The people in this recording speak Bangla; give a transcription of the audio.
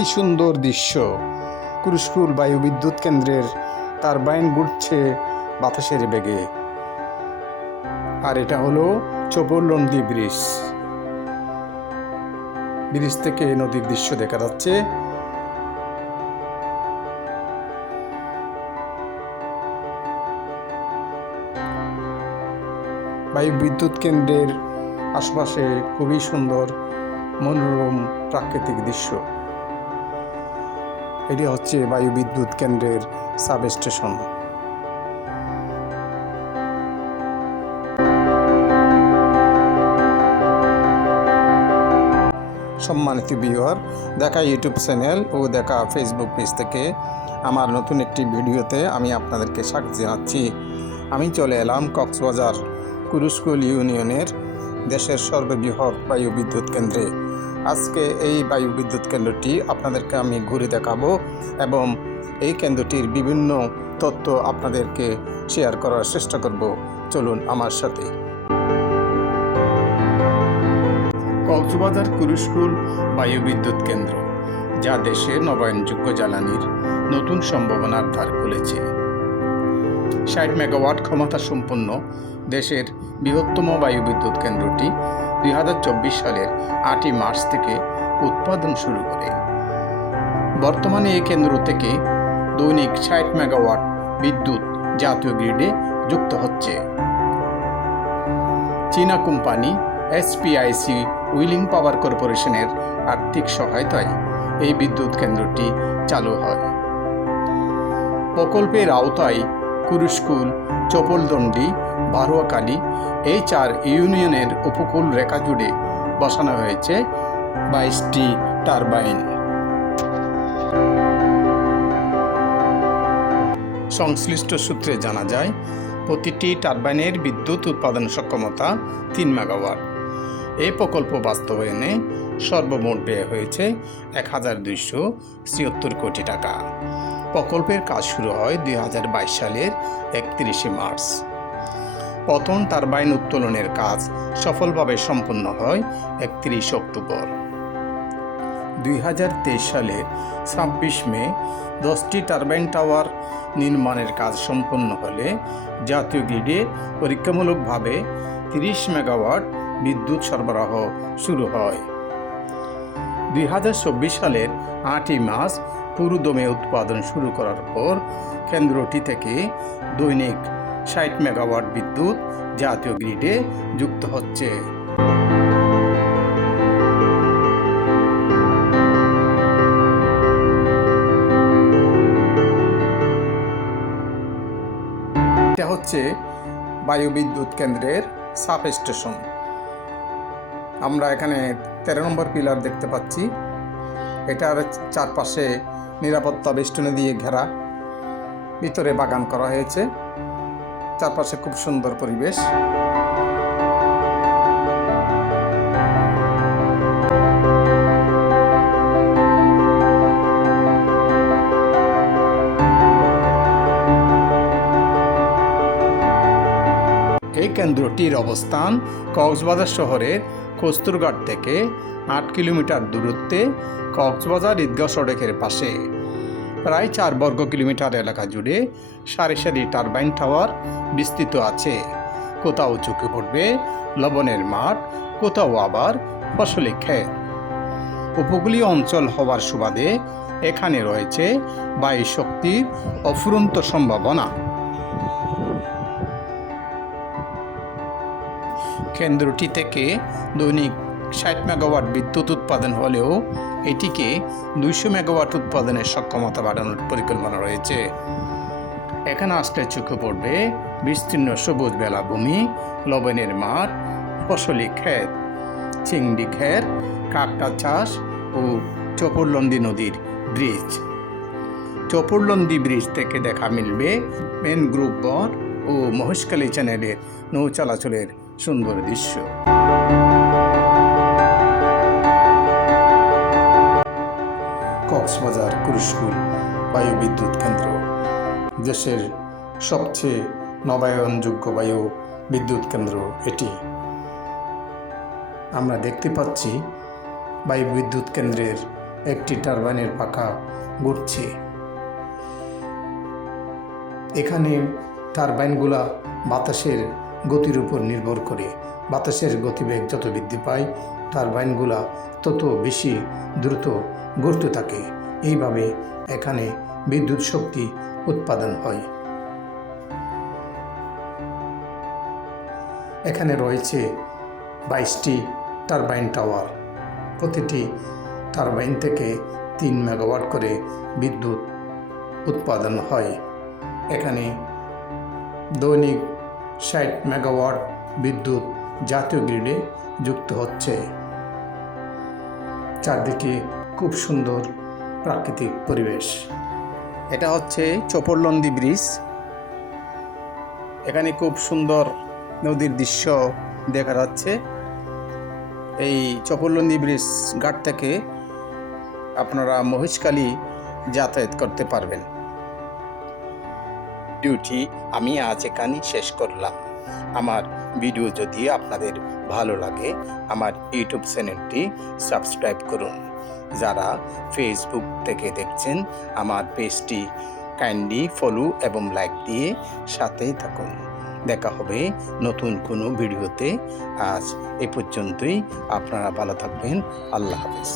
কি সুন্দর দৃশ্য! কুরুশকুল বায়ু বিদ্যুৎ কেন্দ্রের টারবাইন ঘুরছে বাতাসের বেগে। আর এটা হলো চোপড়লন্দি ব্রিজ। ব্রিজ থেকে নদীর দৃশ্য দেখা যাচ্ছে। বায়ু বিদ্যুৎ কেন্দ্রের আশপাশে খুবই সুন্দর মনোরম প্রাকৃতিক দৃশ্য। এটি হচ্ছে বায়ু বিদ্যুৎ কেন্দ্রের সাব স্টেশন। সম্মানিত ভিউয়ার, দেখা ইউটিউব চ্যানেল ও দেখা ফেসবুক পেজ থেকে আমার নতুন একটি ভিডিওতে আমি আপনাদেরকে স্বাগত জানাচ্ছি। আমি চলে এলাম কক্সবাজার কুরুশকুল ইউনিয়নের দেশের সর্ববৃহৎ বায়ু বিদ্যুৎ কেন্দ্রে। আজকে এই বায়ু বিদ্যুৎ কেন্দ্রটি আপনাদেরকে আমি ঘুরে দেখাবো এবং এই কেন্দ্রটির বিভিন্ন তথ্য আপনাদেরকে শেয়ার করার চেষ্টা করব। চলুন আমার সাথে। কক্সবাজার কুরুশকুল বায়ু বিদ্যুৎ কেন্দ্র, যা দেশে নবায়নযোগ্য জ্বালানির নতুন সম্ভাবনার দ্বার খুলেছে। 60 মেগাওয়াট ক্ষমতা সম্পন্ন দেশের বৃহত্তম বায়ু বিদ্যুৎ কেন্দ্রটি 2024 সালের 8 মার্চ থেকে উৎপাদন শুরু করে। বর্তমানে এই কেন্দ্র থেকে দৈনিক 60 মেগাওয়াট বিদ্যুৎ জাতীয় গ্রিডে যুক্ত হচ্ছে। চীনা কোম্পানি এসপিআইসি উইলিং পাওয়ার কর্পোরেশনের আর্থিক সহায়তায় এই বিদ্যুৎ কেন্দ্রটি চালু হয়। প্রকল্পের আওতায় কুরুশকুল, চোপড়লন্দি, বারোয়াখালী এই 4 ইউনিয়নের উপকূল রেখা জুড়ে বসানো হয়েছে 22টি টারবাইন। সংশ্লিষ্ট সূত্রে জানা যায়, প্রতিটি টারবাইনের বিদ্যুৎ উৎপাদন সক্ষমতা 3 মেগাওয়াট। এই প্রকল্প বাস্তবায়নে সর্বমোট ব্যয় হয়েছে 1276 কোটি টাকা। প্রকল্পের কাজ শুরু হয় 2022 সালের 31 মার্চ। প্রথম টারবাইন উত্তোলনের কাজ সফলভাবে সম্পন্ন হয় 31 অক্টোবর। 2023 সালের 26 মে 10টি টারবাইন টাওয়ার নির্মাণের কাজ সম্পন্ন হলে জাতীয় গ্রিডে পরীক্ষামূলকভাবে 30 মেগাওয়াট বিদ্যুৎ সরবরাহ শুরু হয়। 2024 সালের 8 মার্চ পুরোদমে উৎপাদন শুরু করার পর কেন্দ্রটি থেকে দৈনিক 60 মেগাওয়াট বিদ্যুৎ জাতীয় গ্রিডে যুক্ত হচ্ছে। এটা হচ্ছে বায়ু বিদ্যুৎ কেন্দ্রের সাব স্টেশন। আমরা এখানে 13 নম্বর পিলার দেখতে পাচ্ছি। এটার চারপাশে নিরাপত্তা বেষ্টনী দিয়ে ঘেরা, ভিতরে বাগান করা হয়েছে। চারপাশে খুব সুন্দর পরিবেশ। এই কেন্দ্রটির অবস্থান কক্সবাজার শহরের কস্তুরঘাট থেকে 8 কিলোমিটার দূরত্বে কক্সবাজার ঈদগাহ সড়কের পাশে। প্রায় 4 বর্গ কিলোমিটার এলাকা জুড়ে সারি সারি টারবাইন টাওয়ার বিস্তৃত আছে। কোথাও চোখে পড়বে লবণের মাঠ, কোথাও আবার ফসলি ক্ষেত। উপকূলীয় অঞ্চল হওয়ার সুবাদে এখানে রয়েছে বায়ু শক্তির অফুরন্ত সম্ভাবনা। কেন্দ্রটি থেকে দৈনিক 60 মেগাওয়াট বিদ্যুৎ উৎপাদন হলেও এটিকে 200 মেগাওয়াট উৎপাদনের সক্ষমতা বাড়ানোর পরিকল্পনা রয়েছে। এখানে আসলে চোখে পড়বে বিস্তীর্ণ সবুজ বেলাভূমি, লবণের মাঠ, ফসলি ক্ষেত, চিংড়ি ক্ষেত, কাঁকড়া চাষ ও চোপড়লন্দি নদীর ব্রিজ। চোপড়লন্দি ব্রিজ থেকে দেখা মিলবে ম্যানগ্রোভ বন ও মহেশখালী চ্যানেলের নৌ চলাচলের সুন্দর দৃশ্য। কক্সবাজার কুরুশকুল বায়ু বিদ্যুৎ কেন্দ্র দেশের সবচেয়ে নবায়নযোগ্য বায়ু বিদ্যুৎ কেন্দ্র এটি। আমরা দেখতে পাচ্ছি বায়ু বিদ্যুৎ কেন্দ্রের একটি টারবাইনের পাখা ঘুরছে। এখানে টারবাইনগুলা বাতাসের গতির উপর নির্ভর করে। বাতাসের গতিবেগ যত বৃদ্ধি পায় টারবাইনগুলা তত বেশি দ্রুত ঘুরতে থাকে। এইভাবে এখানে বিদ্যুৎ শক্তি উৎপাদন হয়। এখানে রয়েছে 22টি টারবাইন টাওয়ার। প্রতিটি টারবাইন থেকে 3 মেগাওয়াট করে বিদ্যুৎ উৎপাদন হয়। এখানে দৈনিক 60 মেগাওয়াট বিদ্যুৎ জাতীয় গ্রিডে যুক্ত হচ্ছে। চারদিকে খুব সুন্দর প্রাকৃতিক পরিবেশ। এটা হচ্ছে চপরলন্দি ব্রিজ। এখানে খুব সুন্দর নদীর দৃশ্য দেখা যাচ্ছে। এই চপরলন্দি ব্রিজ ঘাট থেকে আপনারা মহেশখালী যাতায়াত করতে পারবেন। ভিডিওটি আমি আজ এখানে শেষ করলাম। আমার ভিডিও যদি আপনাদের ভালো লাগে আমার ইউটিউব চ্যানেলটি সাবস্ক্রাইব করুন। যারা ফেসবুক থেকে দেখছেন আমার পেজটি কাইন্ডলি ফলো এবং লাইক দিয়ে সাথেই থাকুন। দেখা হবে নতুন কোনো ভিডিওতে। আজ এ পর্যন্তই। আপনারা ভালো থাকবেন। আল্লাহ হাফেজ।